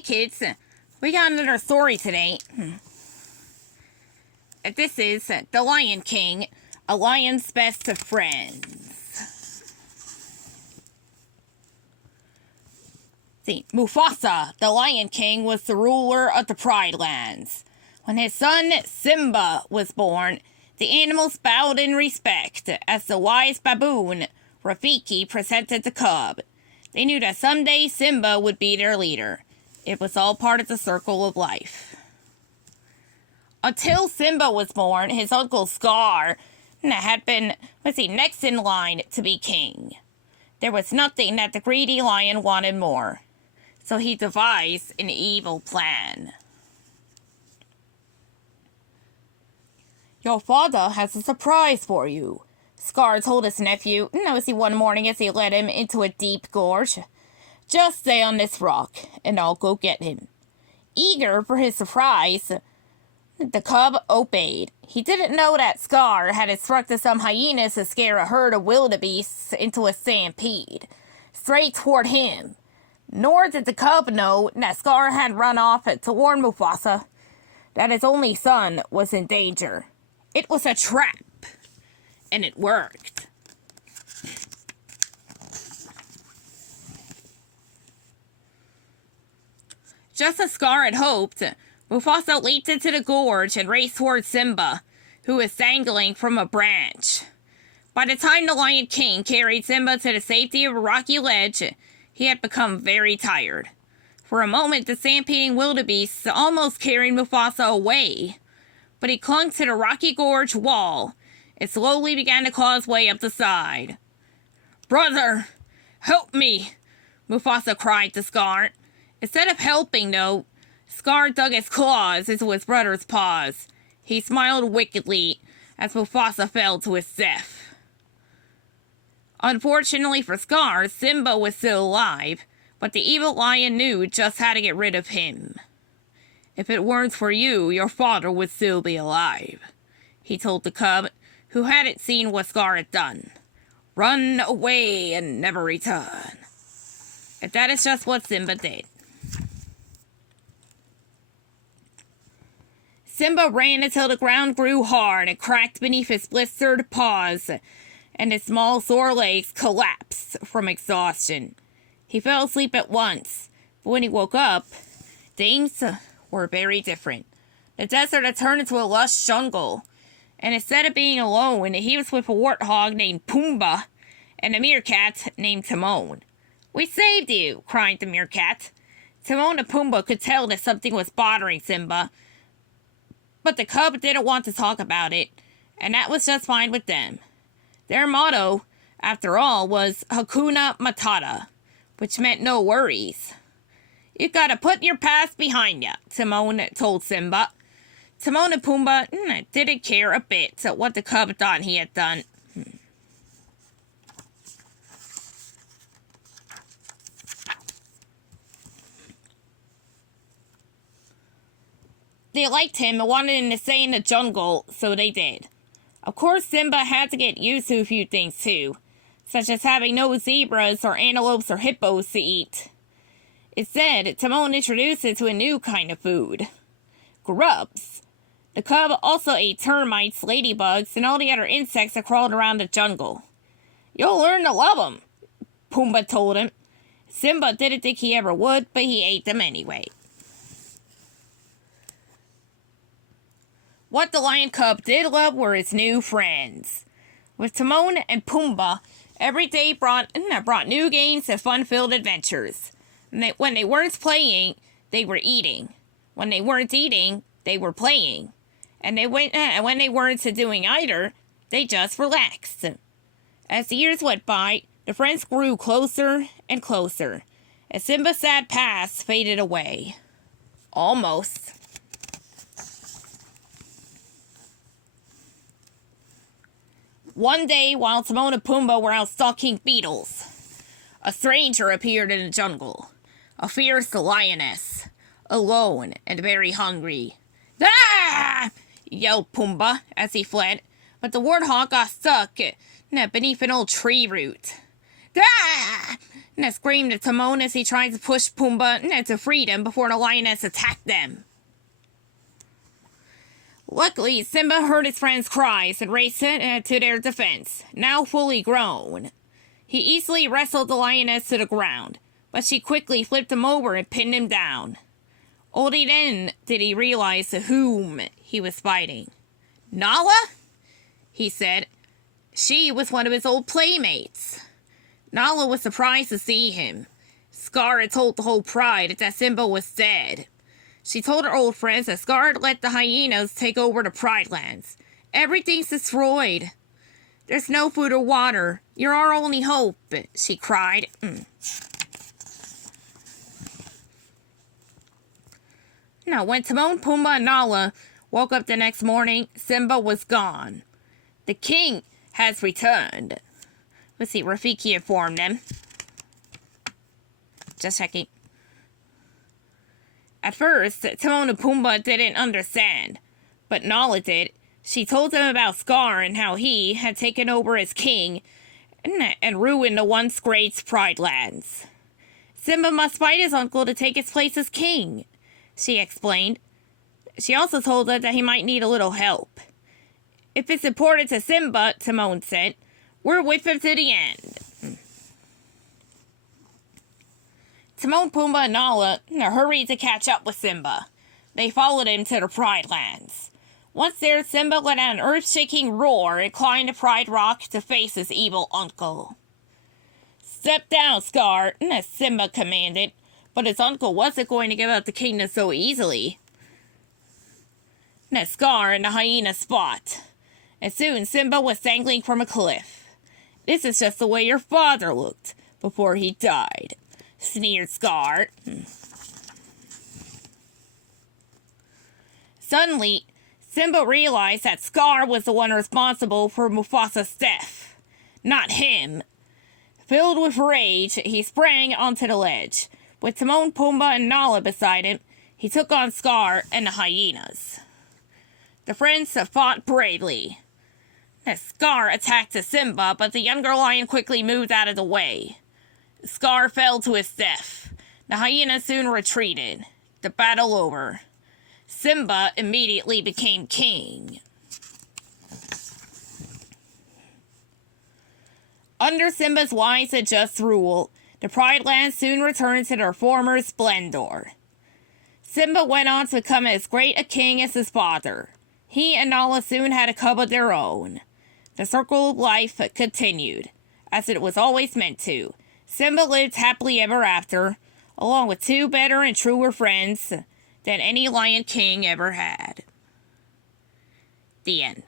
Hey kids, we got another story today. This is The Lion King, a lion's best of friends. See, Mufasa, the Lion King, was the ruler of the Pride Lands. When his son Simba was born, the animals bowed in respect as the wise baboon, Rafiki, presented the cub. They knew that someday Simba would be their leader. It was all part of the circle of life. Until Simba was born, his uncle Scar had been, next in line to be king. There was nothing that the greedy lion wanted more, so he devised an evil plan. Your father has a surprise for you, Scar told his nephew, one morning as he led him into a deep gorge. Just stay on this rock, and I'll go get him. Eager for his surprise, the cub obeyed. He didn't know that Scar had instructed some hyenas to scare a herd of wildebeests into a stampede, straight toward him. Nor did the cub know that Scar had run off to warn Mufasa that his only son was in danger. It was a trap, and it worked. Just as Scar had hoped, Mufasa leaped into the gorge and raced toward Simba, who was dangling from a branch. By the time the Lion King carried Simba to the safety of a rocky ledge, he had become very tired. For a moment, the stampeding wildebeests almost carried Mufasa away, but he clung to the rocky gorge wall and slowly began to claw his way up the side. "Brother, help me!" Mufasa cried to Scar. Instead of helping, though, Scar dug his claws into his brother's paws. He smiled wickedly as Mufasa fell to his death. Unfortunately for Scar, Simba was still alive, but the evil lion knew just how to get rid of him. "If it weren't for you, your father would still be alive," he told the cub, who hadn't seen what Scar had done. "Run away and never return." And that is just what Simba did. Simba ran until the ground grew hard and cracked beneath his blistered paws, and his small sore legs collapsed from exhaustion. He fell asleep at once, but when he woke up, things were very different. The desert had turned into a lush jungle, and instead of being alone, he was with a warthog named Pumbaa and a meerkat named Timon. "We saved you!" cried the meerkat. Timon and Pumbaa could tell that something was bothering Simba, but the cub didn't want to talk about it, and that was just fine with them. Their motto, after all, was Hakuna Matata, which meant no worries. "You gotta put your past behind ya," Timon told Simba. Timon and Pumbaa didn't care a bit what the cub thought he had done. They liked him and wanted him to stay in the jungle, so they did. Of course, Simba had to get used to a few things too, such as having no zebras or antelopes or hippos to eat. Instead, Timon introduced him to a new kind of food: grubs. The cub also ate termites, ladybugs, and all the other insects that crawled around the jungle. "You'll learn to love them," Pumbaa told him. Simba didn't think he ever would, but he ate them anyway. What the lion cub did love were his new friends. With Timon and Pumbaa, every day brought new games and fun-filled adventures. When they weren't playing, they were eating. When they weren't eating, they were playing. And when they weren't doing either, they just relaxed. As the years went by, the friends grew closer and closer, as Simba's sad past faded away. Almost. One day, while Timon and Pumbaa were out stalking beetles, a stranger appeared in the jungle. A fierce lioness, alone and very hungry. "Ah!" yelled Pumbaa as he fled, but the warthog got stuck beneath an old tree root. "Ah!" and screamed Timon as he tried to push Pumbaa to freedom before the lioness attacked them. Luckily, Simba heard his friends' cries and raced to their defense, now fully grown. He easily wrestled the lioness to the ground, but she quickly flipped him over and pinned him down. Only then did he realize whom he was fighting. Nala? He said. She was one of his old playmates. Nala was surprised to see him. Scar had told the whole pride that Simba was dead. She told her old friends that Scar had let the hyenas take over the Pride Lands. Everything's destroyed. There's no food or water. You're our only hope, she cried. Now, when Timon, Pumbaa, and Nala woke up the next morning, Simba was gone. The king has returned. Let's see, Rafiki informed them. Just checking. At first, Timon and Pumbaa didn't understand, but Nala did. She told them about Scar and how he had taken over as king and ruined the once great Pride Lands. Simba must fight his uncle to take his place as king, she explained. She also told them that he might need a little help. If it's important to Simba, Timon said, we're with him to the end. Timon, Pumbaa, and Nala hurried to catch up with Simba. They followed him to the Pride Lands. Once there, Simba let out an earth-shaking roar and climbed a Pride Rock to face his evil uncle. Step down, Scar, Simba commanded, but his uncle wasn't going to give up the kingdom so easily. Scar and the hyena spot, and soon Simba was dangling from a cliff. This is just the way your father looked before he died, sneered Scar. Suddenly, Simba realized that Scar was the one responsible for Mufasa's death, not him. Filled with rage, he sprang onto the ledge. With Timon, Pumbaa, and Nala beside him, he took on Scar and the hyenas. The friends fought bravely. Scar attacked Simba, but the younger lion quickly moved out of the way. Scar fell to his death. The hyena soon retreated. The battle over. Simba immediately became king. Under Simba's wise and just rule, the Pride Lands soon returned to their former splendor. Simba went on to become as great a king as his father. He and Nala soon had a cub of their own. The circle of life continued, as it was always meant to. Simba lived happily ever after, along with two better and truer friends than any Lion King ever had. The end.